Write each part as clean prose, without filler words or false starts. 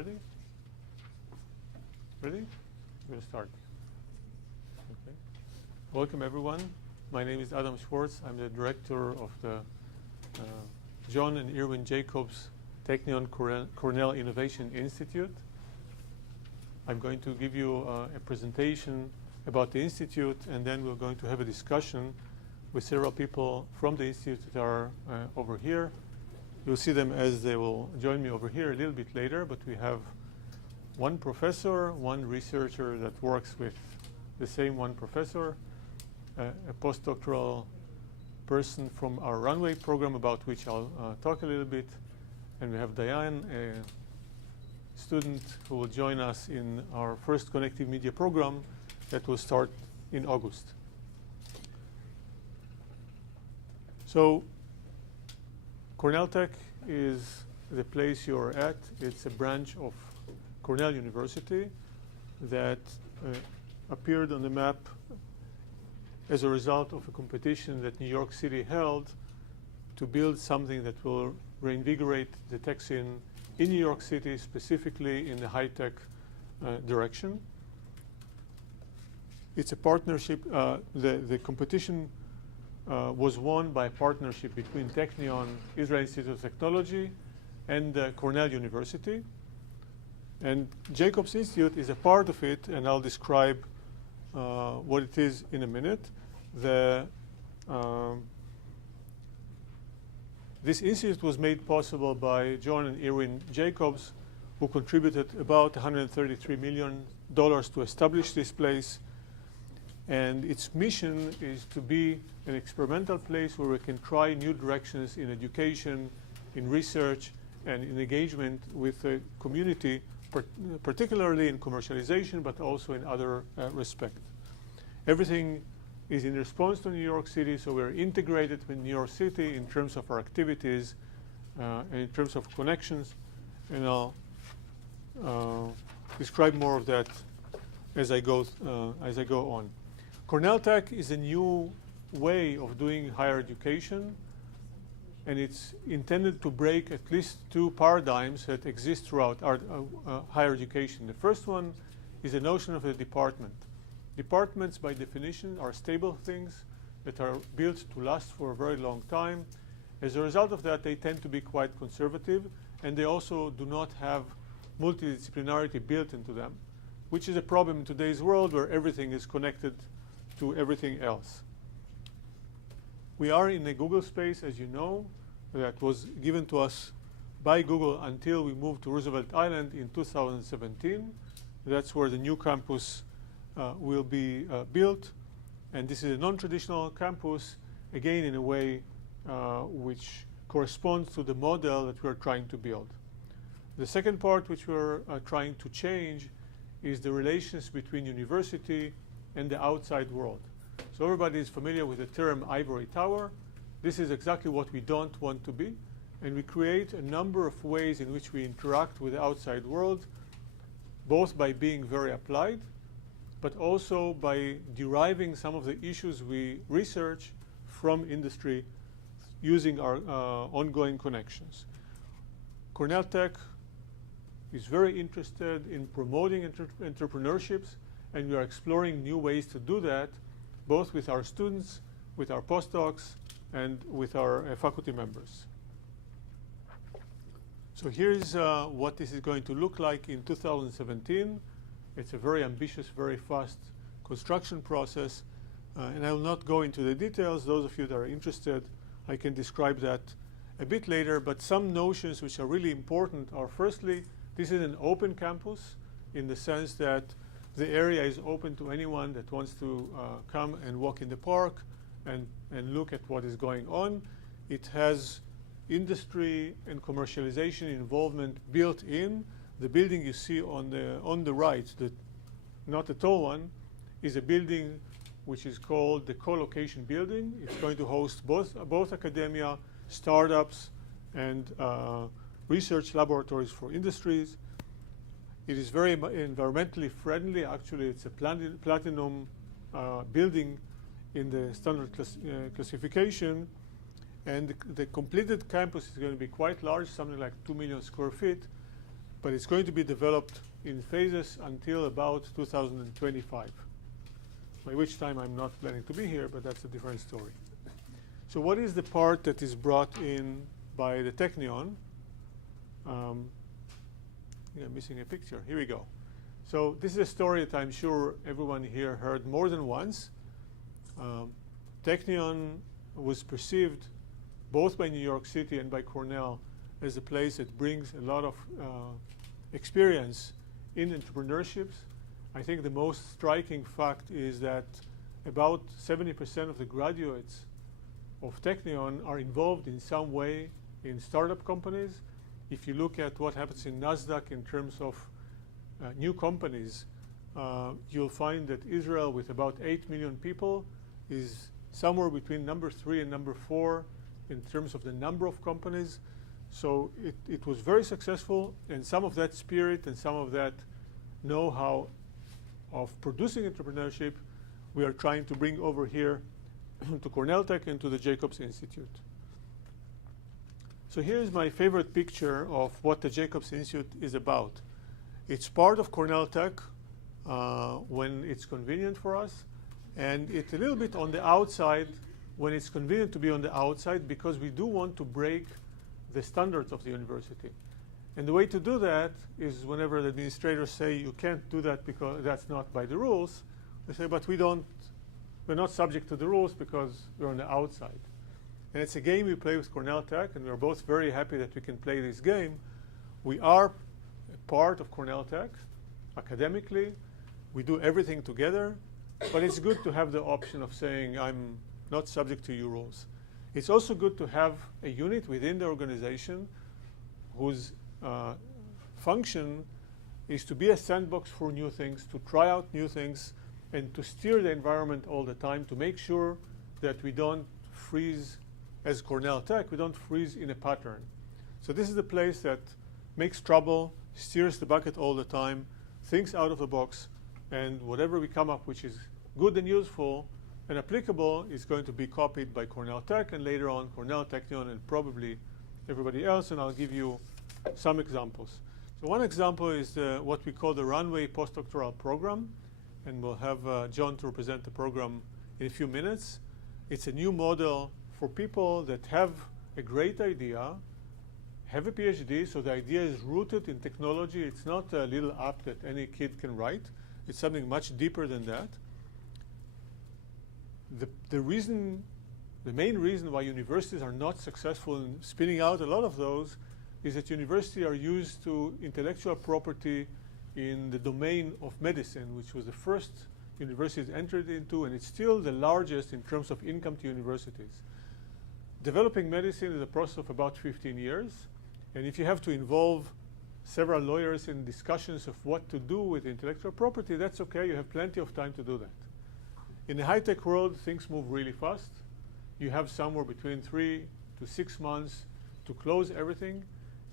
Ready? Ready? We'll start. Okay. Welcome, everyone. My name is Adam Schwartz. I'm the director of the John and Irwin Jacobs Technion Cornell Innovation Institute. I'm going to give you a presentation about the Institute, and then we're going to have a discussion with several people from the Institute that are over here. You'll see them as they will join me over here a little bit later, but we have one professor, one researcher that works with the same one professor, a postdoctoral person from our runway program, about which I'll talk a little bit, and we have Diane, a student who will join us in our first connected media program that will start in August. So Cornell Tech is the place you're at. It's a branch of Cornell University that appeared on the map as a result of a competition that New York City held to build something that will reinvigorate the tech scene in New York City, specifically in the high-tech direction. It's a partnership. The competition was won by a partnership between Technion, Israel Institute of Technology, and Cornell University. And Jacobs Institute is a part of it, and I'll describe what it is in a minute. This institute was made possible by John and Irwin Jacobs, who contributed about $133 million to establish this place. And its mission is to be an experimental place where we can try new directions in education, in research, and in engagement with the community, particularly in commercialization, but also in other respects. Everything is in response to New York City, so we're integrated with New York City in terms of our activities and in terms of connections. And I'll describe more of that as I go on. Cornell Tech is a new way of doing higher education, and it's intended to break at least two paradigms that exist throughout our higher education. The first one is the notion of a department. Departments, by definition, are stable things that are built to last for a very long time. As a result of that, they tend to be quite conservative, and they also do not have multidisciplinarity built into them, which is a problem in today's world where everything is connected to everything else. We are in a Google space, as you know, that was given to us by Google until we moved to Roosevelt Island in 2017. That's where the new campus will be built. And this is a non-traditional campus, again, in a way which corresponds to the model that we're trying to build. The second part which we're trying to change is the relations between university and the outside world. So everybody is familiar with the term ivory tower. This is exactly what we don't want to be. And we create a number of ways in which we interact with the outside world, both by being very applied, but also by deriving some of the issues we research from industry using our ongoing connections. Cornell Tech is very interested in promoting entrepreneurships, and we are exploring new ways to do that, both with our students, with our postdocs, and with our faculty members. So here's what this is going to look like in 2017. It's a very ambitious, very fast construction process. And I will not go into the details. Those of you that are interested, I can describe that a bit later. But some notions which are really important are, firstly, this is an open campus in the sense that the area is open to anyone that wants to come and walk in the park and look at what is going on. It has industry and commercialization involvement built in. The building you see on the right, not the tall one, is a building which is called the co-location building. It's going to host both academia, startups, and research laboratories for industries. It is very environmentally friendly. Actually, it's a platinum building in the standard classification. And the completed campus is going to be quite large, something like 2 million square feet. but it's going to be developed in phases until about 2025, by which time I'm not planning to be here, but that's a different story. So what is the part that is brought in by the Technion? I'm missing a picture. Here we go. So this is a story that I'm sure everyone here heard more than once. Technion was perceived both by New York City and by Cornell as a place that brings a lot of experience in entrepreneurships. I think the most striking fact is that about 70% of the graduates of Technion are involved in some way in startup companies. If you look at what happens in NASDAQ in terms of new companies, you'll find that Israel, with about 8 million people, is somewhere between number 3 and number 4 in terms of the number of companies. So it was very successful, and some of that spirit and some of that know-how of producing entrepreneurship we are trying to bring over here to Cornell Tech and to the Jacobs Institute. So here's my favorite picture of what the Jacobs Institute is about. It's part of Cornell Tech when it's convenient for us, and it's a little bit on the outside when it's convenient to be on the outside, because we do want to break the standards of the university. And the way to do that is whenever the administrators say you can't do that because that's not by the rules, they say, but we're not subject to the rules because we're on the outside. And it's a game we play with Cornell Tech, and we're both very happy that we can play this game. We are a part of Cornell Tech academically. We do everything together, but it's good to have the option of saying I'm not subject to your rules. It's also good to have a unit within the organization whose function is to be a sandbox for new things, to try out new things, and to steer the environment all the time to make sure that we don't freeze as Cornell Tech, we don't freeze in a pattern. So this is the place that makes trouble, steers the bucket all the time, thinks out of the box, and whatever we come up which is good and useful and applicable is going to be copied by Cornell Tech, and later on Cornell, Technion, and probably everybody else, and I'll give you some examples. So one example is what we call the Runway Postdoctoral Program, and we'll have John to represent the program in a few minutes. It's a new model for people that have a great idea, have a PhD, so the idea is rooted in technology. It's not a little app that any kid can write. It's something much deeper than that. The main reason why universities are not successful in spinning out a lot of those is that universities are used to intellectual property in the domain of medicine, which was the first universities entered into, and it's still the largest in terms of income to universities. Developing medicine is a process of about 15 years, and if you have to involve several lawyers in discussions of what to do with intellectual property, that's okay. You have plenty of time to do that. In the high-tech world, things move really fast. You have somewhere between 3 to 6 months to close everything.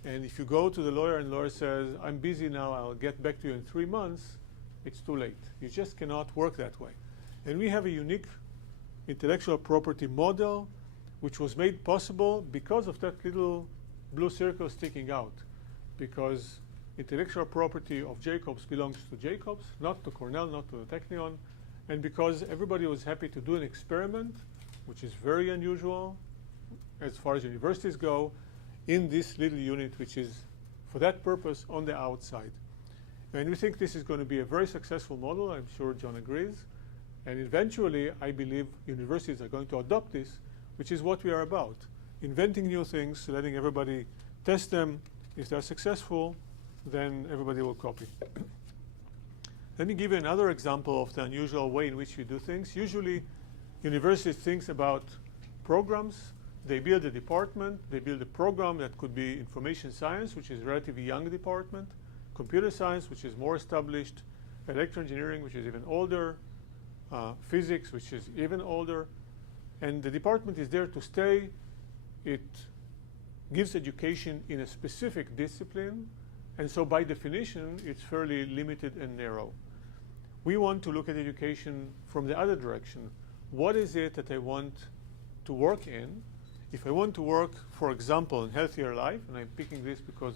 And if you go to the lawyer and the lawyer says, I'm busy now, I'll get back to you in 3 months, it's too late. You just cannot work that way. And we have a unique intellectual property model which was made possible because of that little blue circle sticking out. Because intellectual property of Jacobs belongs to Jacobs, not to Cornell, not to the Technion. And because everybody was happy to do an experiment, which is very unusual as far as universities go, in this little unit, which is for that purpose on the outside. And we think this is going to be a very successful model. I'm sure John agrees. And eventually, I believe universities are going to adopt this, which is what we are about. Inventing new things, letting everybody test them. If they're successful, then everybody will copy. Let me give you another example of the unusual way in which we do things. Usually, universities think about programs. They build a department. They build a program that could be information science, which is a relatively young department, computer science, which is more established, electrical engineering, which is even older, physics, which is even older. And the department is there to stay. It gives education in a specific discipline. And so by definition, it's fairly limited and narrow. We want to look at education from the other direction. What is it that I want to work in? If I want to work, for example, in healthier life, and I'm picking this because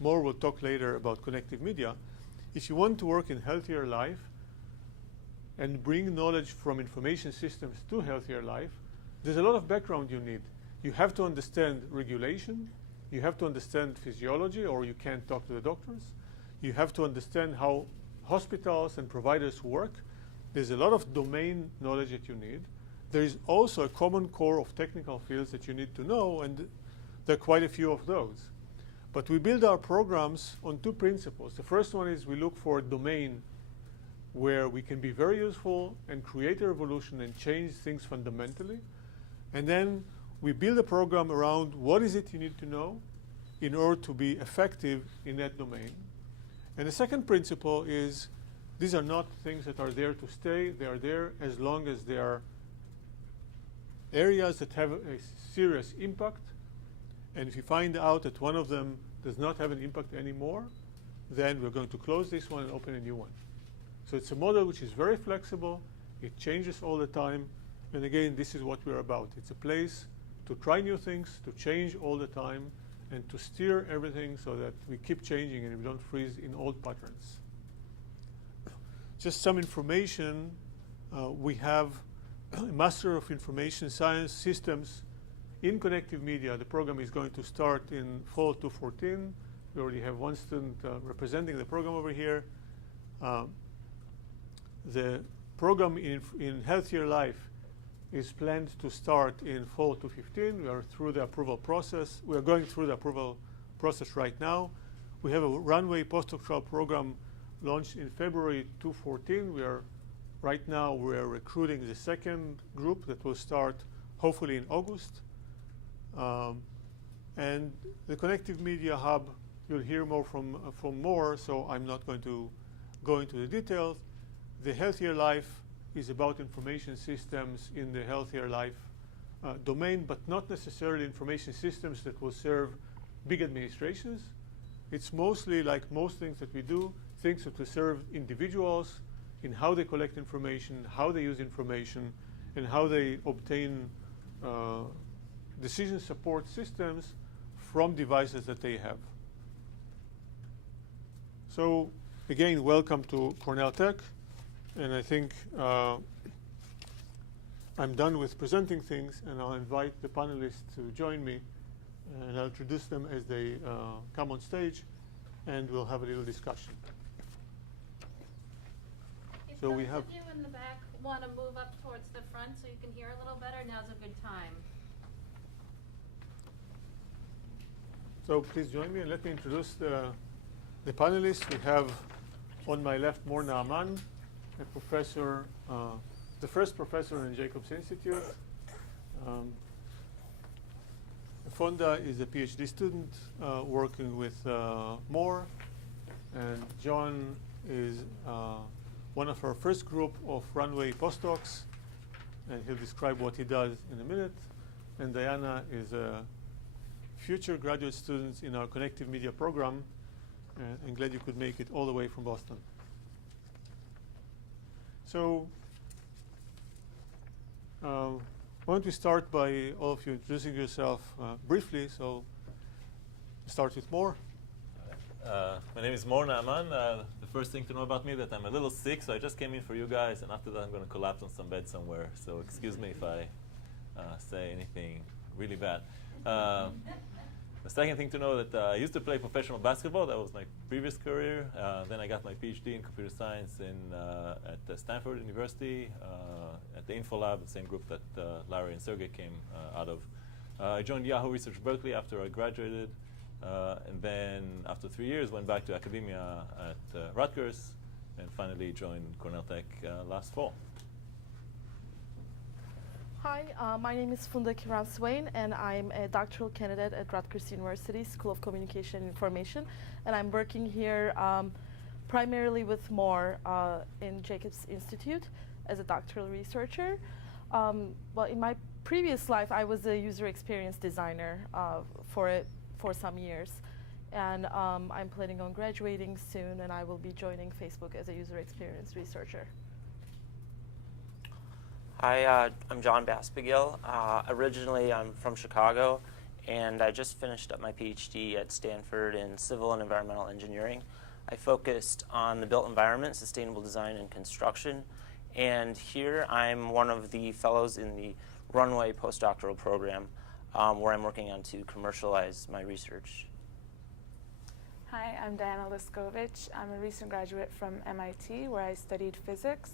More will talk later about connective media. If you want to work in healthier life and bring knowledge from information systems to healthier life, there's a lot of background you need. You have to understand regulation. You have to understand physiology, or you can't talk to the doctors. You have to understand how hospitals and providers work. There's a lot of domain knowledge that you need. There is also a common core of technical fields that you need to know, and there are quite a few of those. But we build our programs on two principles. The first one is we look for a domain where we can be very useful and create a revolution and change things fundamentally. And then we build a program around what is it you need to know in order to be effective in that domain. And the second principle is these are not things that are there to stay. They are there as long as they are areas that have a serious impact. And if you find out that one of them does not have an impact anymore, then we're going to close this one and open a new one. So it's a model which is very flexible. It changes all the time. And again, this is what we're about. It's a place to try new things, to change all the time, and to steer everything so that we keep changing and we don't freeze in old patterns. Just some information. We have a Master of Information Science Systems in connective media. The program is going to start in fall 2014. We already have one student representing the program over here. The program in Healthier Life is planned to start in fall 2015. We are through the approval process. We are going through the approval process right now. We have a runway postdoctoral program launched in February 2014. Right now we're recruiting the second group that will start hopefully in August. And the Connective Media Hub, you'll hear more from more, so I'm not going to go into the details. The Healthier Life is about information systems in the Healthier Life domain, but not necessarily information systems that will serve big administrations. It's mostly, like most things that we do, things that will serve individuals in how they collect information, how they use information, and how they obtain decision support systems from devices that they have. So again, welcome to Cornell Tech. And I think I'm done with presenting things, and I'll invite the panelists to join me, and I'll introduce them as they come on stage, and we'll have a little discussion. If so we those have of you in the back want to move up towards the front so you can hear a little better, now's a good time. So please join me, and let me introduce the panelists. We have on my left Mor Naaman, a professor, the first professor in Jacobs Institute. Fonda is a PhD student working with Mor, and John is one of our first group of runway postdocs, and he'll describe what he does in a minute. And Diana is a future graduate student in our Connective Media program. I'm glad you could make it all the way from Boston. So why don't we start by all of you introducing yourself briefly. So start with Mor. My name is Mor Naaman. The first thing to know about me is that I'm a little sick, so I just came in for you guys, and after that I'm going to collapse on some bed somewhere. So excuse me if I say anything really bad. The second thing to know that I used to play professional basketball. That was my previous career. Then I got my PhD in computer science at Stanford University at the InfoLab, the same group that Larry and Sergey came out of. I joined Yahoo Research Berkeley after I graduated, and then after 3 years went back to academia at Rutgers, and finally joined Cornell Tech last fall. Hi, my name is Funda Kiran-Swain, and I'm a doctoral candidate at Rutgers University School of Communication and Information, and I'm working here primarily with Mor in Jacobs Institute as a doctoral researcher. Well, in my previous life, I was a user experience designer for some years, and I'm planning on graduating soon, and I will be joining Facebook as a user experience researcher. Hi, I'm John Baspigill. Originally, I'm from Chicago, and I just finished up my PhD at Stanford in civil and environmental engineering. I focused on the built environment, sustainable design, and construction. And here I'm one of the fellows in the Runway postdoctoral program, where I'm working on to commercialize my research. Hi, I'm Diana Liskovich. I'm a recent graduate from MIT, where I studied physics,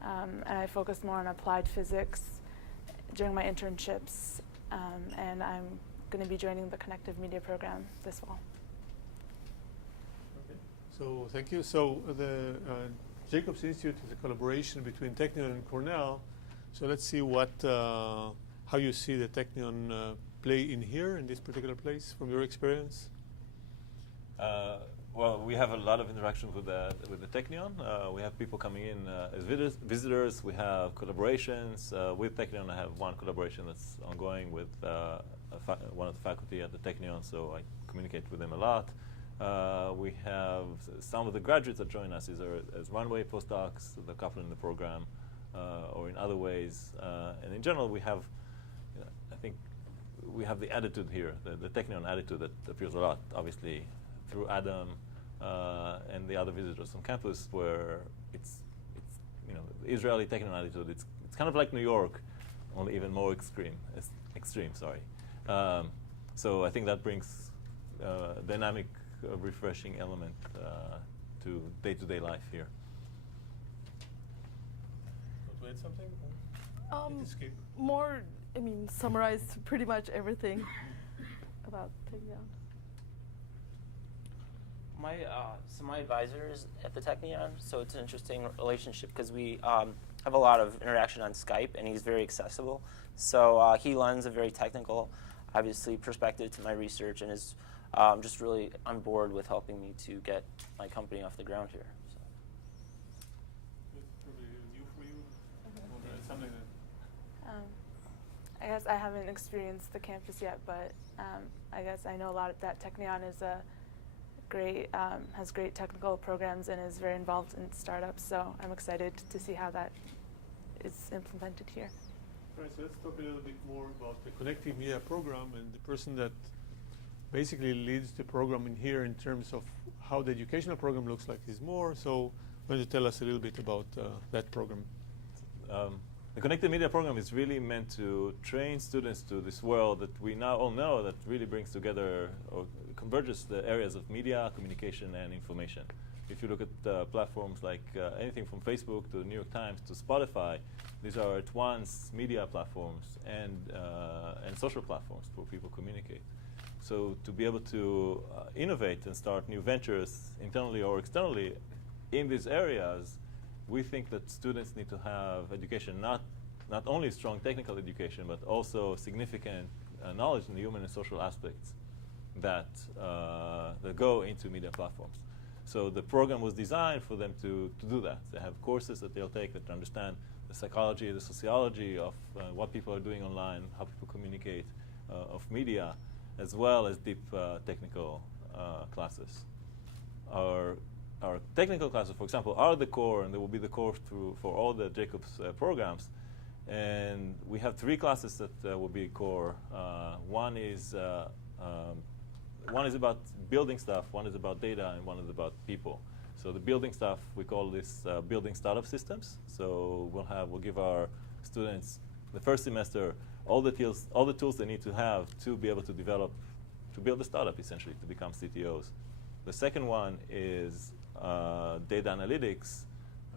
and I focused more on applied physics during my internships, and I'm going to be joining the Connective Media program this fall. Okay. So thank you. So the Jacobs Institute is a collaboration between Technion and Cornell. So let's see what, how you see the Technion play in here, in this particular place, from your experience. Well, we have a lot of interactions with the Technion. We have people coming in as visitors. We have collaborations. With Technion, I have one collaboration that's ongoing with one of the faculty at the Technion, so I communicate with them a lot. We have some of the graduates that join us either as Runway postdocs, the couple in the program, or in other ways. And in general, we have, I think, we have the attitude here, the Technion attitude that appears a lot, obviously, through Adam and the other visitors on campus, where it's the Israeli Technion attitude. It's kind of like New York, only even more extreme. Sorry. So I think that brings dynamic, refreshing element to day-to-day life here. Want to add something? More, I mean, summarized pretty much everything about Technion. My advisor is at the Technion, so it's an interesting relationship because we have a lot of interaction on Skype, and he's very accessible. So he lends a very technical, obviously, perspective to my research, and is just really on board with helping me to get my company off the ground here. So. It's probably new for you. Something that I guess I haven't experienced the campus yet, but I guess I know a lot that Technion is has great technical programs and is very involved in startups, so I'm excited to see how that is implemented here. All right, so let's talk a little bit more about the Connective Media program, and the person that basically leads the program in here in terms of how the educational program looks like is More. So why don't you tell us a little bit about that program? The Connected Media program is really meant to train students to this world that we now all know that really brings together or converges the areas of media, communication, and information. If you look at platforms like anything from Facebook to the New York Times to Spotify, these are at once media platforms and social platforms where people communicate. So to be able to innovate and start new ventures internally or externally in these areas, we think that students need to have education, not only strong technical education, but also significant knowledge in the human and social aspects that go into media platforms. So the program was designed for them to do that. They have courses that they'll take that understand the psychology, the sociology of what people are doing online, how people communicate, of media, as well as deep technical classes. Our technical classes, for example, are the core, and they will be the core for all the Jacobs programs. And we have 3 classes that will be core. One is about building stuff, one is about data, and one is about people. So the building stuff, we call this building startup systems. So we'll give our students the first semester all the tools they need to have to be able to build a startup, essentially, to become CTOs. The second one is data analytics,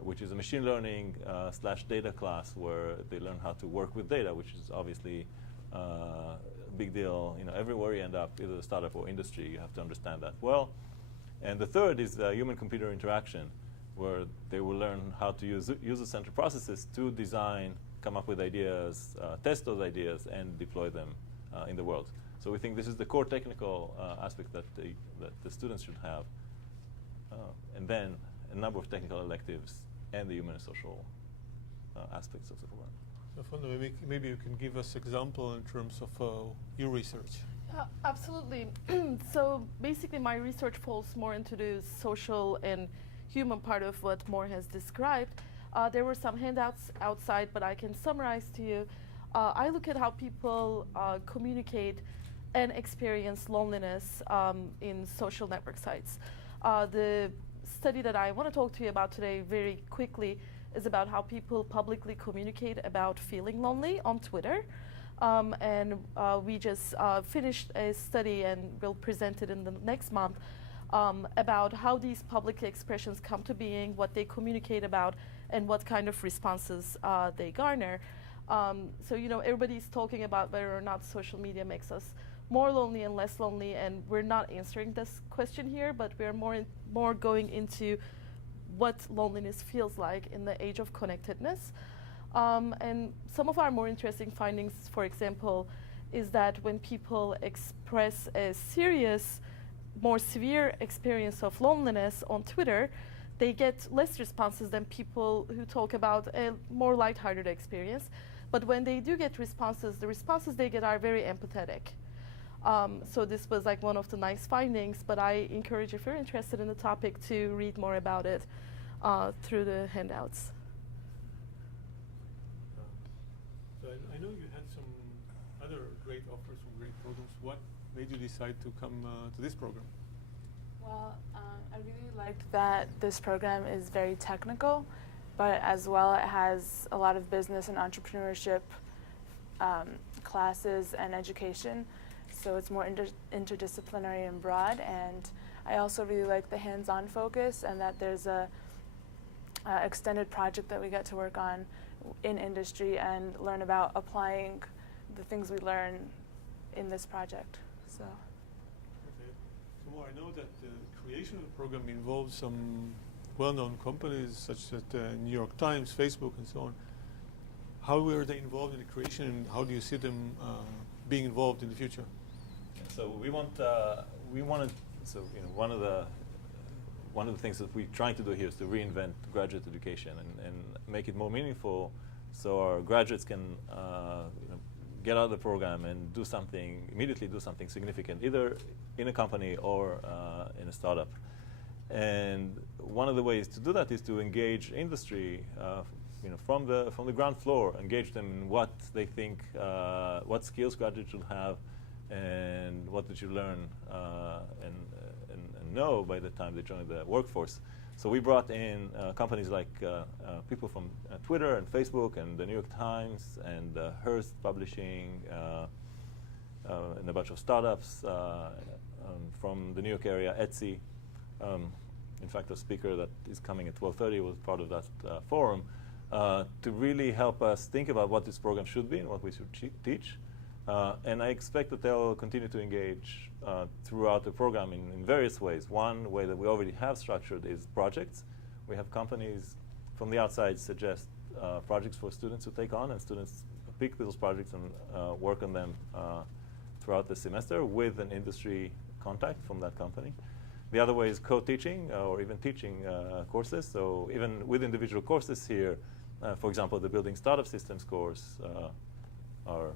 which is a machine learning / data class where they learn how to work with data, which is obviously a big deal. Everywhere you end up, either a startup or industry, you have to understand that well. And the third is human-computer interaction, where they will learn how to use user-centered processes to design, come up with ideas, test those ideas, and deploy them in the world. So we think this is the core technical aspect that the students should have. And then a number of technical electives and the human and social aspects of the program. So Funda, maybe you can give us example in terms of your research. Absolutely. So basically my research falls more into the social and human part of what More has described. There were some handouts outside, but I can summarize to you. I look at how people communicate and experience loneliness in social network sites. The study that I want to talk to you about today very quickly is about how people publicly communicate about feeling lonely on Twitter. And we just finished a study and we'll present it in the next month about how these public expressions come to being, what they communicate about, and what kind of responses they garner. So, you know, everybody's talking about whether or not social media makes us more lonely and less lonely, and we're not answering this question here, but we're more going into what loneliness feels like in the age of connectedness. And some of our more interesting findings, for example, is that when people express a serious, more severe experience of loneliness on Twitter, they get less responses than people who talk about a more lighthearted experience. But when they do get responses, the responses they get are very empathetic. So this was like one of the nice findings, but I encourage, if you're interested in the topic, to read more about it through the handouts. So I know you had some other great offers from great programs. What made you decide to come to this program? Well, I really liked that this program is very technical, but as well it has a lot of business and entrepreneurship classes and education. So it's more interdisciplinary and broad. And I also really like the hands-on focus, and that there's a extended project that we get to work on in industry and learn about applying the things we learn in this project. So. Okay. So more, I know that the creation of the program involves some well-known companies such as New York Times, Facebook, and so on. How were they involved in the creation, and how do you see them being involved in the future? So we wanted. So you know, one of the things that we're trying to do here is to reinvent graduate education and make it more meaningful, so our graduates can get out of the program and immediately do something significant, either in a company or in a startup. And one of the ways to do that is to engage industry, from the ground floor, engage them in what they think, what skills graduates should have, and what they should learn and know by the time they join the workforce. So we brought in companies like people from Twitter and Facebook and the New York Times and Hearst Publishing and a bunch of startups from the New York area, Etsy. In fact, a speaker that is coming at 12:30 was part of that forum to really help us think about what this program should be and what we should teach. And I expect that they'll continue to engage throughout the program in various ways. One way that we already have structured is projects. We have companies from the outside suggest projects for students to take on, and students pick those projects and work on them throughout the semester with an industry contact from that company. The other way is co-teaching or even teaching courses. So even with individual courses here, for example, the Building Startup Systems course, our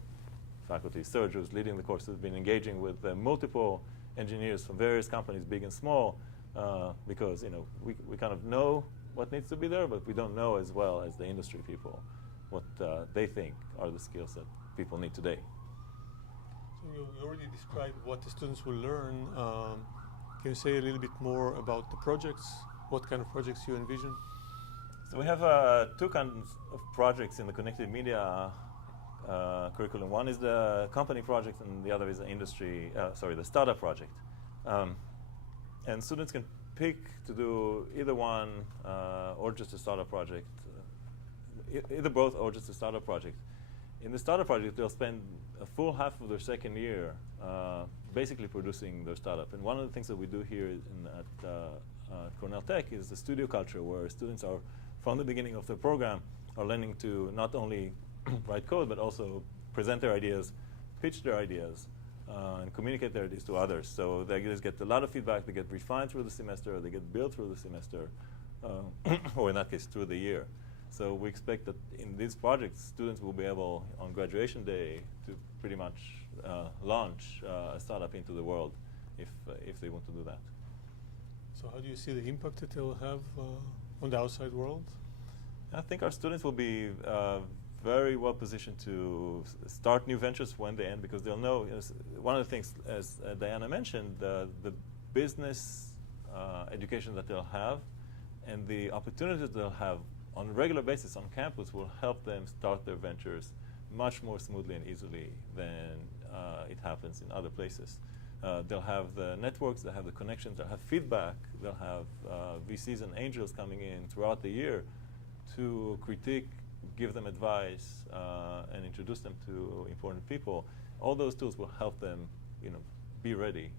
faculty, Serge, who's leading the course, has been engaging with multiple engineers from various companies, big and small, because we kind of know what needs to be there, but we don't know as well as the industry people what they think are the skills that people need today. So you already described what the students will learn. Can you say a little bit more about the projects? What kind of projects you envision? So we have two kinds of projects in the connected media curriculum. One is the company project, and the other is the startup project. And students can pick to do either one or just a startup project, either both or just a startup project. In the startup project, they'll spend a full half of their second year basically producing their startup. And one of the things that we do here at Cornell Tech is the studio culture, where students are, from the beginning of the program, are learning to not only write code, but also present their ideas, pitch their ideas, and communicate their ideas to others. So they just get a lot of feedback. They get refined through the semester, or they get built through the semester, or in that case, through the year. So we expect that in these projects, students will be able, on graduation day, to pretty much launch a startup into the world if they want to do that. So how do you see the impact that they will have on the outside world? I think our students will be very well positioned to start new ventures when they end, because they'll know. One of the things, as Diana mentioned, the business education that they'll have and the opportunities they'll have on a regular basis on campus will help them start their ventures much more smoothly and easily than it happens in other places. They'll have the networks, they'll have the connections, they'll have feedback, they'll have VCs and angels coming in throughout the year to critique, give them advice, and introduce them to important people. All those tools will help them, be ready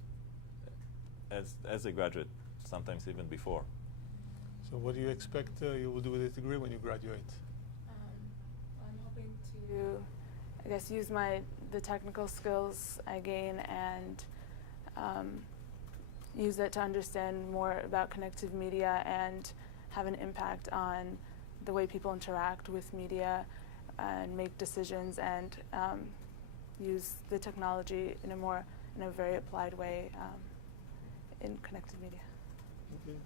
as a graduate, sometimes even before. So what do you expect you will do with the degree when you graduate? I'm hoping to, I guess, use the technical skills I gain and use it to understand more about connected media and have an impact on the way people interact with media and make decisions, and use the technology in a very applied way in connected media. Okay.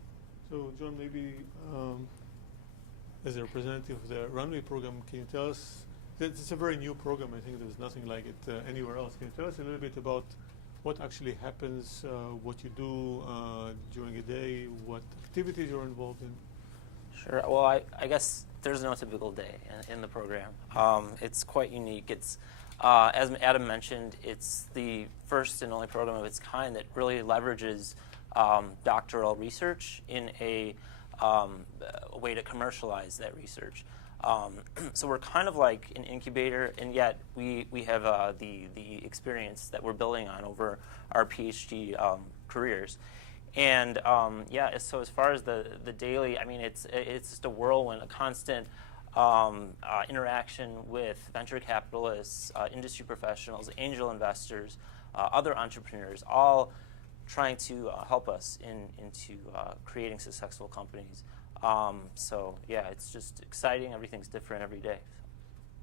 So John, maybe as a representative of the Runway program, can you tell us, it's a very new program, I think there's nothing like it anywhere else. Can you tell us a little bit about what actually happens, what you do during a day, what activities you're involved in? Sure. Well, I guess there's no typical day in the program. It's quite unique. It's, as Adam mentioned, it's the first and only program of its kind that really leverages doctoral research in a way to commercialize that research. So we're kind of like an incubator, and yet we have the experience that we're building on over our PhD careers. And yeah, so as far as the daily, I mean, it's just a whirlwind, a constant interaction with venture capitalists, industry professionals, angel investors, other entrepreneurs, all trying to help us into creating successful companies. So yeah, it's just exciting. Everything's different every day.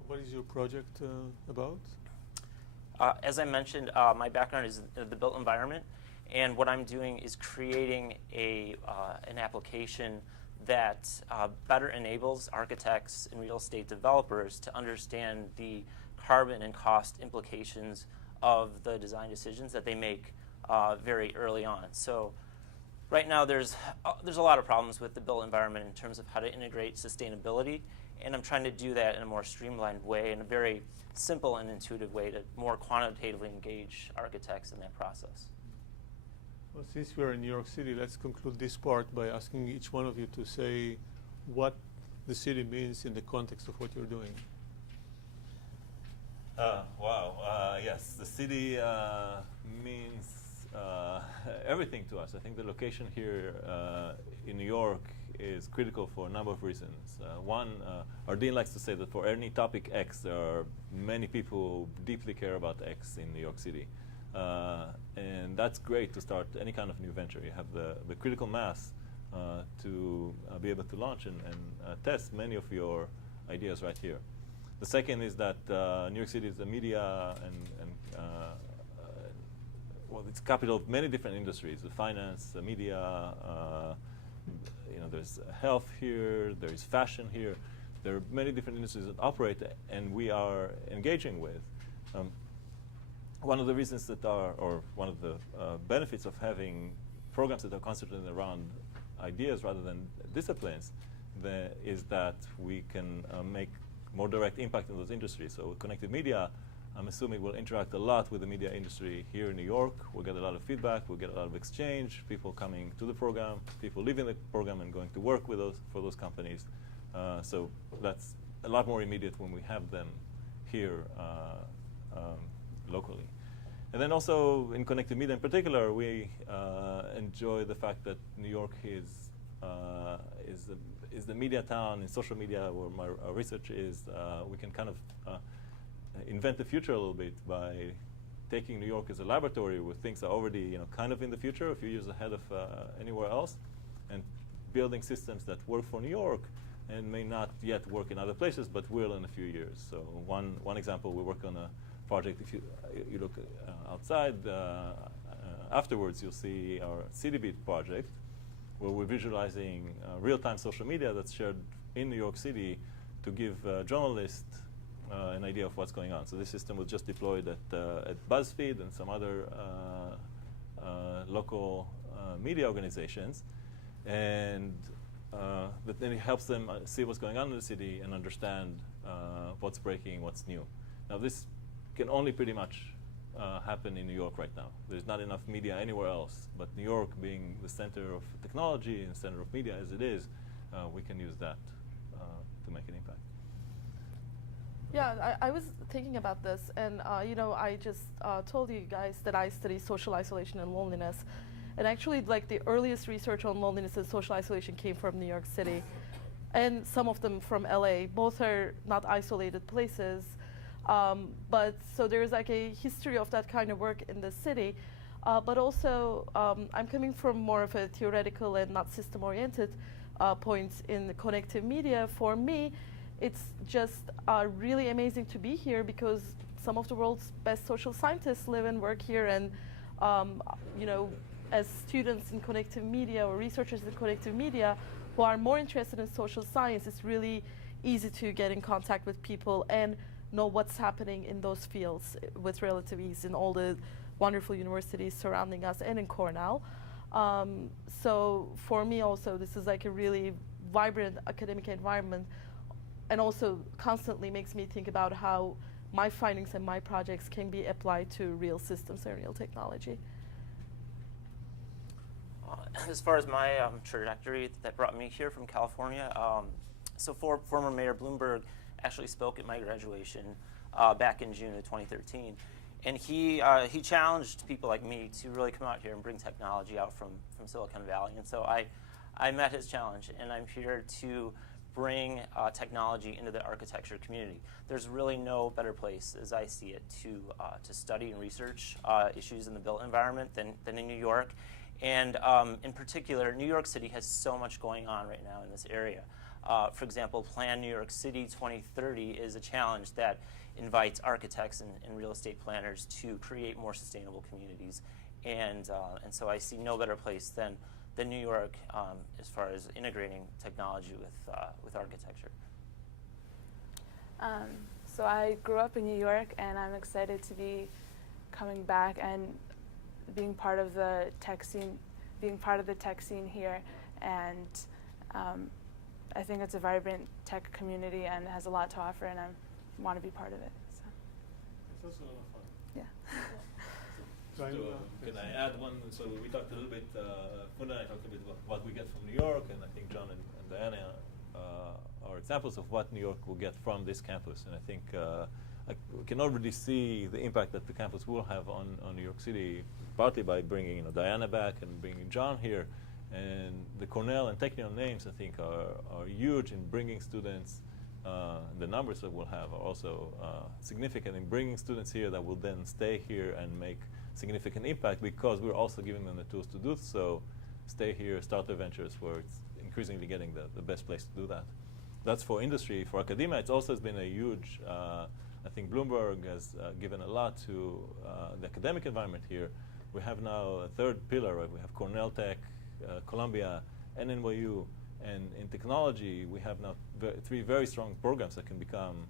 What is your project about? As I mentioned, my background is the built environment, and what I'm doing is creating an application that better enables architects and real estate developers to understand the carbon and cost implications of the design decisions that they make very early on. So right now there's a lot of problems with the built environment in terms of how to integrate sustainability, and I'm trying to do that in a more streamlined way, in a very simple and intuitive way to more quantitatively engage architects in that process. Well, since we're in New York City, let's conclude this part by asking each one of you to say what the city means in the context of what you're doing. Wow. Yes, the city means everything to us. I think the location here in New York is critical for a number of reasons. One, our dean likes to say that for any topic X, there are many people who deeply care about X in New York City. And that's great to start any kind of new venture. You have the critical mass to be able to launch and test many of your ideas right here. The second is that New York City is a media and well, it's capital of many different industries: the finance, the media. There's health here. There is fashion here. There are many different industries that operate, and we are engaging with. One of the reasons that or one of the benefits of having programs that are concentrated around ideas rather than disciplines, is that we can make more direct impact in those industries. So with connected media, I'm assuming we'll interact a lot with the media industry here in New York. We'll get a lot of feedback. We'll get a lot of exchange. People coming to the program, people leaving the program and going to work with for those companies. So that's a lot more immediate when we have them here locally. And then also in connected media in particular, we enjoy the fact that New York is the media town in social media where my research is. We can kind of invent the future a little bit by taking New York as a laboratory where things are already kind of in the future a few years ahead of anywhere else, and building systems that work for New York and may not yet work in other places but will in a few years. So one example, we work on a project. If you look outside afterwards, you'll see our CityBeat project, where we're visualizing real-time social media that's shared in New York City to give journalists an idea of what's going on. So this system was just deployed at BuzzFeed and some other local media organizations, and but then it helps them see what's going on in the city and understand what's breaking, what's new. Now this can only pretty much happen in New York right now. There's not enough media anywhere else, but New York being the center of technology and center of media as it is, we can use that to make an impact. Yeah, I was thinking about this, and you know, I just told you guys that I study social isolation and loneliness, and actually, like the earliest research on loneliness and social isolation came from New York City, and some of them from LA. Both are not isolated places, but so there's like a history of that kind of work in the city, but also I'm coming from more of a theoretical and not system-oriented points in the connective media. For me, it's just really amazing to be here because some of the world's best social scientists live and work here, and you know, as students in connective media or researchers in connective media who are more interested in social science, it's really easy to get in contact with people and know what's happening in those fields with relative ease in all the wonderful universities surrounding us and in Cornell. So for me also, this is like a really vibrant academic environment, and also constantly makes me think about how my findings and my projects can be applied to real systems and real technology. As far as my trajectory that brought me here from California, so former Mayor Bloomberg actually spoke at my graduation back in June of 2013. And he challenged people like me to really come out here and bring technology out from Silicon Valley. And so I met his challenge, and I'm here to bring technology into the architecture community. There's really no better place, as I see it, to study and research issues in the built environment than in New York. And in particular, New York City has so much going on right now in this area. For example, Plan New York City 2030 is a challenge that invites architects and real estate planners to create more sustainable communities. And so I see no better place than New York as far as integrating technology with architecture. So I grew up in New York, and I'm excited to be coming back and being part of the tech scene here. And I think it's a vibrant tech community and has a lot to offer, and I want to be part of it. So. It's also a lot of fun. Yeah. Can I add one? So we talked a little bit, Funda and I talked a bit about what we get from New York, and I think John and Diana are examples of what New York will get from this campus. And I think we can already see the impact that the campus will have on New York City, partly by bringing Diana back and bringing John here. And the Cornell and Technion names, I think, are huge in bringing students. The numbers that we'll have are also significant in bringing students here that will then stay here and make significant impact, because we're also giving them the tools to do so, stay here, start their ventures where it's increasingly getting the best place to do that. That's for industry. For academia, it's also has been a huge, I think Bloomberg has given a lot to the academic environment here. We have now a third pillar, right? We have Cornell Tech, Columbia, and NYU. And in technology, we have now three very strong programs that can become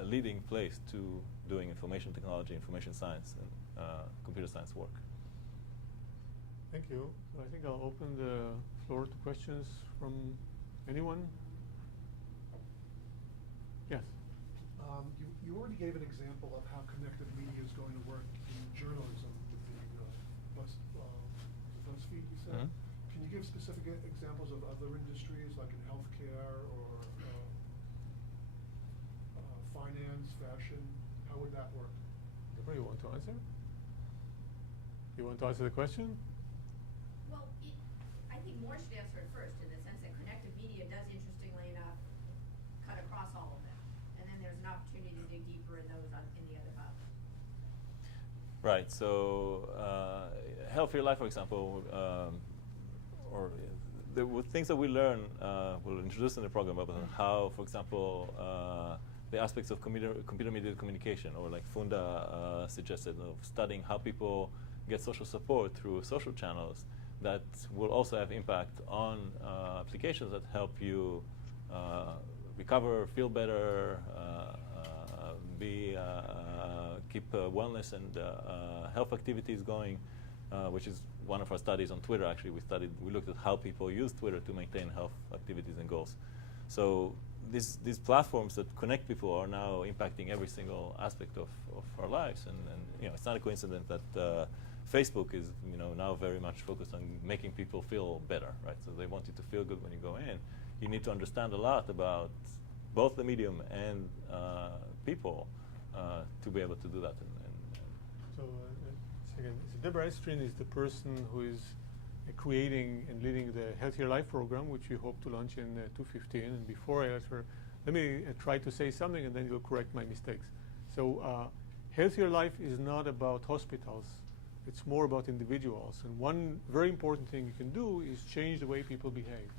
a leading place to doing information technology, information science, and computer science work. Thank you. So I think I'll open the floor to questions from anyone. Yes. You already gave an example of how connected media is going to work in journalism with the BuzzFeed, you said? Mm-hmm. Can you give specific examples of other industries, like in healthcare or finance, fashion? How would that work? Deborah, you want to answer? You want to answer the question? Well, I think Moore should answer it first, in the sense that connected media does, interestingly enough, cut across all of them. And then there's an opportunity to dig deeper in those in the other hubs. Right. So Healthier Life, for example, or the things that we learn, we'll introduce in the program about how, for example, the aspects of computer-mediated communication, or like Funda suggested, of studying how people get social support through social channels, that will also have impact on applications that help you recover, feel better, keep wellness and health activities going, which is one of our studies on Twitter. Actually, we looked at how people use Twitter to maintain health activities and goals. So these platforms that connect people are now impacting every single aspect of our lives, and it's not a coincidence that Facebook is now very much focused on making people feel better, right? So they want you to feel good when you go in. You need to understand a lot about both the medium and people to be able to do that. So Deborah Estrin is the person who is creating and leading the Healthier Life program, which we hope to launch in 2015. And before I ask her, let me try to say something, and then you'll correct my mistakes. So Healthier Life is not about hospitals. It's more about individuals. And one very important thing you can do is change the way people behave.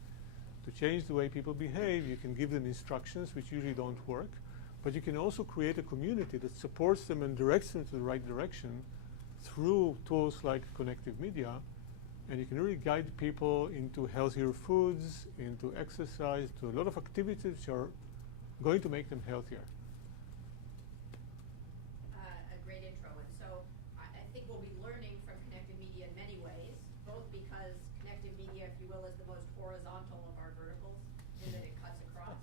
To change the way people behave, you can give them instructions, which usually don't work, but you can also create a community that supports them and directs them to the right direction through tools like connective media. And you can really guide people into healthier foods, into exercise, to a lot of activities which are going to make them healthier. A great intro. And so I think we'll be learning from connected media in many ways, both because connected media, if you will, is the most horizontal of our verticals in that it cuts across.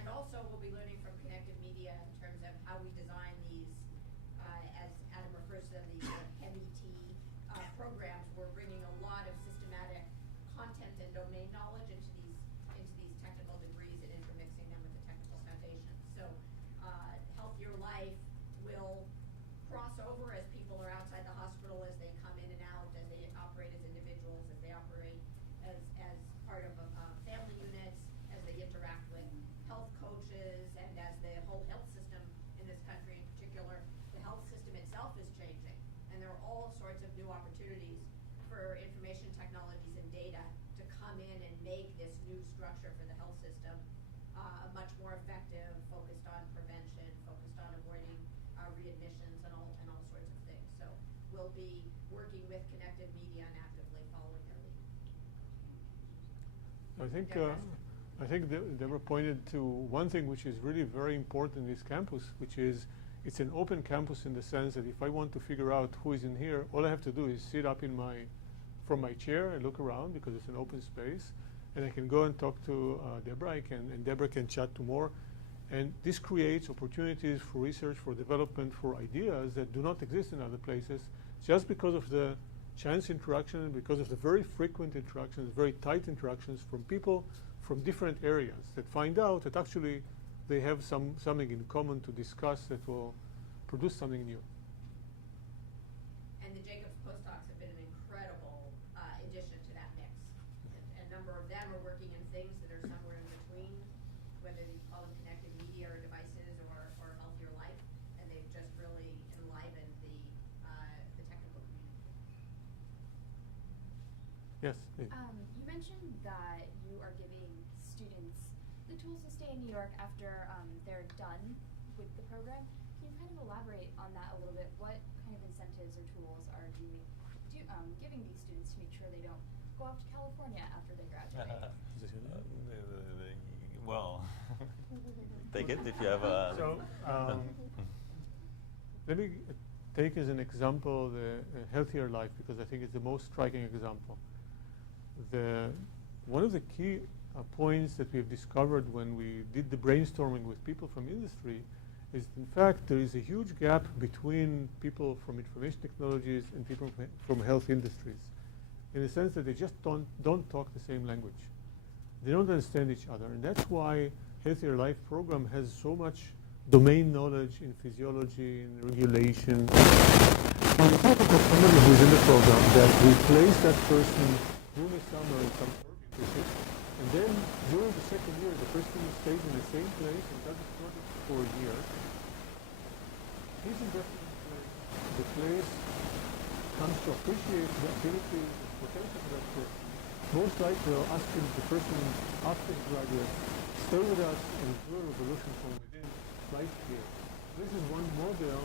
And also we'll be learning from connected media in terms of how we design these, as Adam refers to them, these MET programs. We're bringing a lot of systematic content and domain knowledge into these technical degrees and intermixing them with the technical foundation. So Healthier Life will cross over as people are outside the hospital, as they come in and out, as they operate as individuals, as they operate as part of family units, as they interact with health coaches, and as the whole health system in this country in particular, the health system itself is changing. And there are all sorts of new opportunities for information technologies and data to come in and make this new structure for the health system much more effective, focused on prevention, focused on avoiding readmissions and all sorts of things. So we'll be working with connected media and actively following their lead. I think Deborah pointed to one thing which is really very important in this campus, which is it's an open campus in the sense that if I want to figure out who is in here, all I have to do is sit up from my chair and look around, because it's an open space, and I can go and talk to Deborah, and Deborah can chat to more. And this creates opportunities for research, for development, for ideas that do not exist in other places, just because of the chance interaction, because of the very frequent interactions, very tight interactions from people from different areas that find out that actually they have something in common to discuss that will produce something new. And the Jacobs postdocs have been an incredible addition to that mix. A number of them are working in things that are somewhere in between, whether you call them connected media or devices or Healthier Life, and they've just really enlivened the technical community. Yes. You mentioned that you are giving students the tools to stay in New York after they're done with the program. Can you kind of elaborate on that a little bit? What kind of incentives or tools are you giving these students to make sure they don't go off to California after they graduate? Well, take it if you have a... So let me take as an example the Healthier Life, because I think it's the most striking example. One of the key points that we've discovered when we did the brainstorming with people from industry is, in fact, there is a huge gap between people from information technologies and people from health industries, in the sense that they just don't talk the same language. They don't understand each other, and that's why Healthier Life program has so much domain knowledge in physiology and regulation. For example, for somebody who's in the program, that we place that person during the summer in some visit, and then during the second year, the person stays in the same place and does this project for a year. He's invested in the place, comes to appreciate the abilities and potential of that person. Most likely, I'll ask him, the person after he graduates, stay with us and do a revolution from within right here. This is one model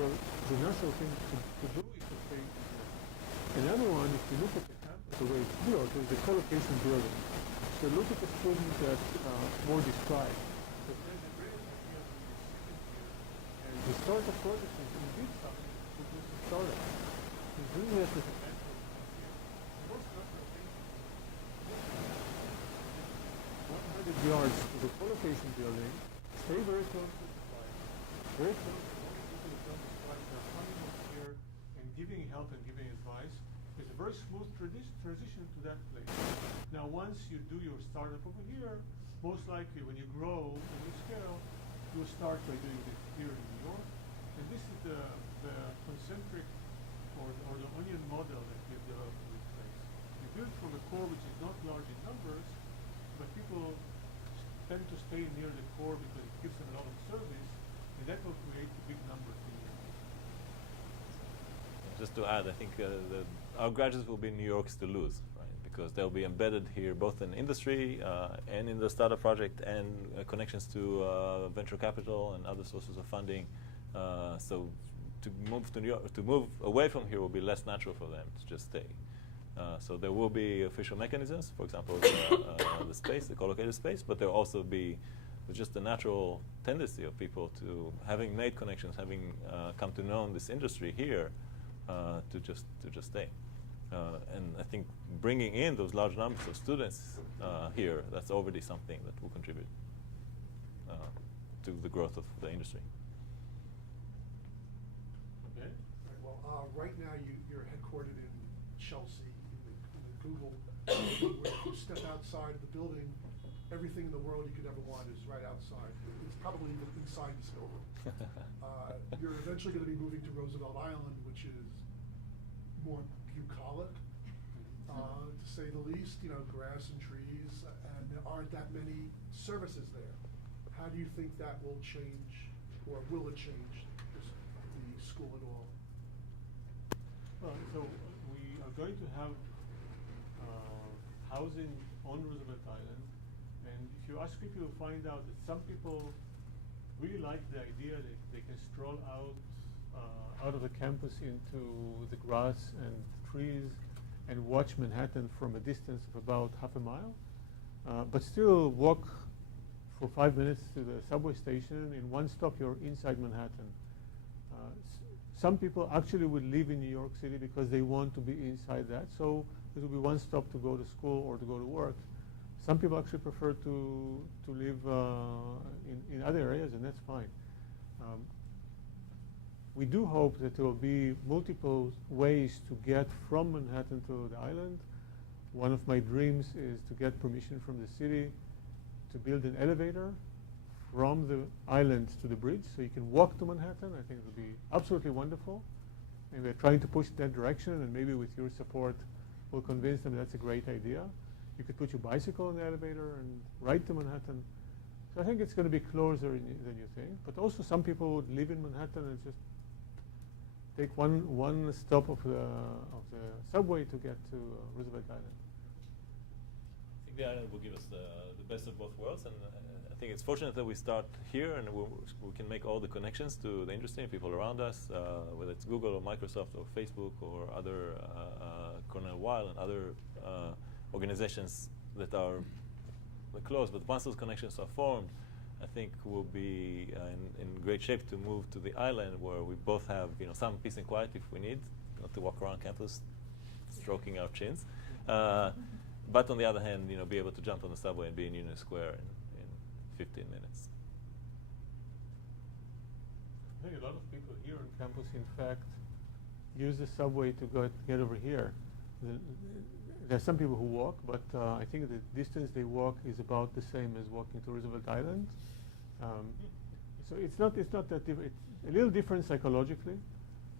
where the natural thing to do is to stay here. Another one, if you look at the campus, the way it's built, is the co-location building. So look at the student that Moore described. So there's a great idea when you're sitting here, and The start of project is indeed something which was started. He's doing it with a mentor. Most number of things. 100 yards to the co-location building, stay very close to the site, very close to all the people who come to the site, they're coming over here and giving help and giving advice. It's a very smooth transition to that place. Now, once you do your startup over here, most likely when you grow and you scale, you'll start by doing this here in New York. And this is the concentric or the onion model that we've developed in this place. We build from a core which is not large in numbers, but people tend to stay near the core because it gives them a lot of service, and that will create a big number of people. Just to add, I think our graduates will be New York's to lose, right? Because they'll be embedded here both in industry and in the startup project and connections to venture capital and other sources of funding. So to move to New York, to move away from here will be less natural for them to just stay. So there will be official mechanisms, for example, the space, the co-located space, but there will also be just the natural tendency of people to, having made connections, having come to know this industry here, to just stay. And I think bringing in those large numbers of students here, that's already something that will contribute to the growth of the industry. Okay. Right, well, right now you're headquartered in Chelsea, in the Google, where if you step outside the building, everything in the world you could ever want is right outside. It's probably even inside this building. You're eventually going to be moving to Roosevelt Island, which is more bucolic, to say the least. You know, grass and trees, and there aren't that many services there. How do you think that will change, or will it change the school at all? Well, so we are going to have housing on Roosevelt Island, and if you ask people, you'll find out that some people really like the idea that they can stroll out of the campus into the grass and trees and watch Manhattan from a distance of about half a mile, but still walk for 5 minutes to the subway station. In one stop, you're inside Manhattan. Some people actually would live in New York City because they want to be inside that, so it will be one stop to go to school or to go to work. Some people actually prefer to live in other areas, and that's fine. We do hope that there will be multiple ways to get from Manhattan to the island. One of my dreams is to get permission from the city to build an elevator from the island to the bridge, so you can walk to Manhattan. I think it would be absolutely wonderful. And we're trying to push that direction, and maybe with your support, we'll convince them that's a great idea. You could put your bicycle in the elevator and ride to Manhattan. So I think it's going to be closer than you think. But also some people would live in Manhattan and just take one stop of the subway to get to Roosevelt Island. I think the island will give us the best of both worlds, and I think it's fortunate that we start here and we can make all the connections to the industry and people around us, whether it's Google or Microsoft or Facebook or other Cornell Panel and other organizations that are close. But once those connections are formed, I think we'll be in great shape to move to the island where we both have some peace and quiet if we need, not to walk around campus stroking our chins. But on the other hand, be able to jump on the subway and be in Union Square in 15 minutes. I think a lot of people here on campus, in fact, use the subway to get over here. There are some people who walk, but I think the distance they walk is about the same as walking to Roosevelt Island. So it's not that different. It's a little different psychologically,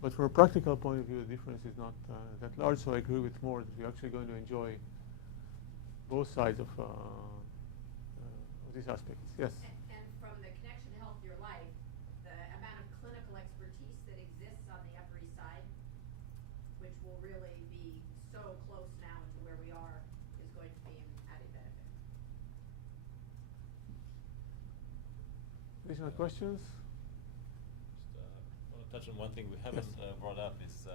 but from a practical point of view, the difference is not that large. So I agree with Moore that we're actually going to enjoy both sides of these aspects. Yes. And from the connection to Health Your Life, the amount of clinical expertise that exists on the Upper East Side, which will really be so close now to where we are, is going to be an added benefit. Additional questions? Just want to touch on one thing we haven't brought up is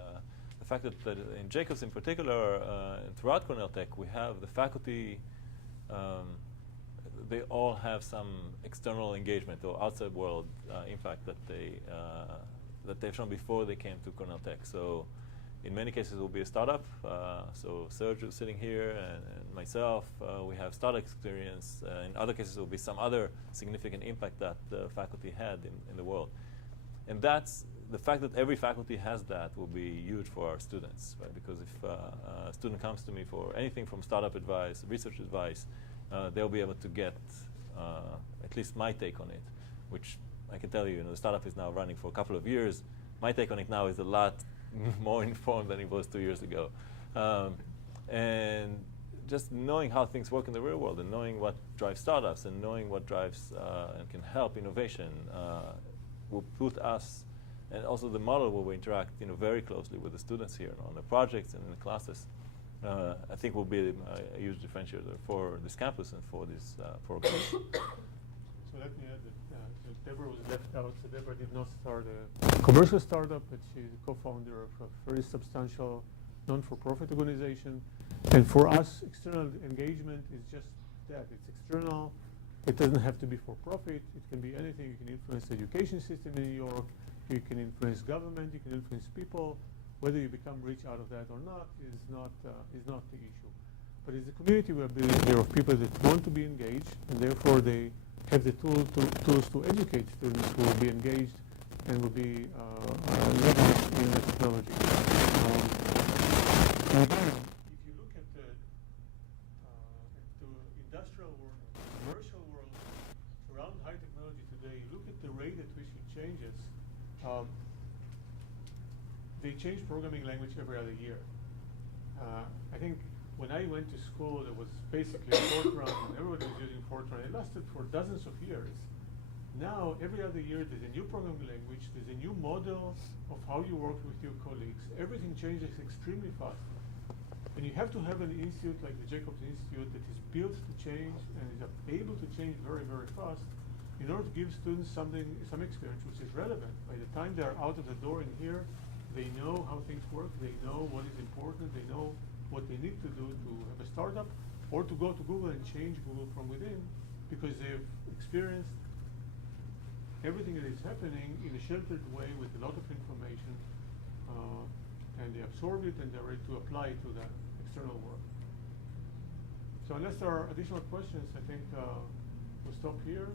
the fact that in Jacobs in particular, and throughout Cornell Tech, we have the faculty, they all have some external engagement or outside world impact that they've shown before they came to Cornell Tech. So in many cases it will be a startup. So Serge who's sitting here and myself, we have startup experience. In other cases it will be some other significant impact that the faculty had in the world. And that's the fact that every faculty has that will be huge for our students, right? Because if a student comes to me for anything from startup advice, research advice, they'll be able to get at least my take on it, which I can tell you, the startup is now running for a couple of years. My take on it now is a lot more informed than it was 2 years ago. And just knowing how things work in the real world and knowing what drives startups and knowing what drives and can help innovation will put us, and also the model where we interact very closely with the students here on the projects and in the classes, I think will be a huge differentiator for this campus and for these programs. So let me add that Deborah was left out. So Deborah did not start a commercial startup, but she's a co-founder of a very substantial non-for-profit organization. And for us, external engagement is just that. It's external. It doesn't have to be for profit. It can be anything. You can influence the education system in New York. You can influence government. You can influence people. Whether you become rich out of that or not is not the issue. But it's a community we are building here of people that want to be engaged, and therefore they have the tools to educate students who will be engaged and will be leveraged in the technology. If you look at the industrial world, commercial world, around high technology today, look at the rate at which it changes. They change programming language every other year. I think when I went to school, there was basically Fortran, and everybody was using Fortran. It lasted for dozens of years. Now, every other year, there's a new programming language, there's a new model of how you work with your colleagues. Everything changes extremely fast. And you have to have an institute like the Jacobs Institute that is built to change and is able to change very, very fast in order to give students some experience which is relevant. By the time they're out of the door in here, they know how things work, they know what is important, they know what they need to do to have a startup, or to go to Google and change Google from within, because they've experienced everything that is happening in a sheltered way with a lot of information, and they absorb it and they're ready to apply it to the external world. So unless there are additional questions, I think we'll stop here.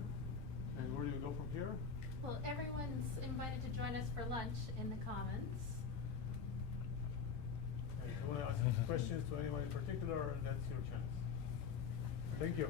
And where do we go from here? Well, everyone's invited to join us for lunch in the Commons. And if you want to ask questions to anyone in particular, that's your chance. Thank you.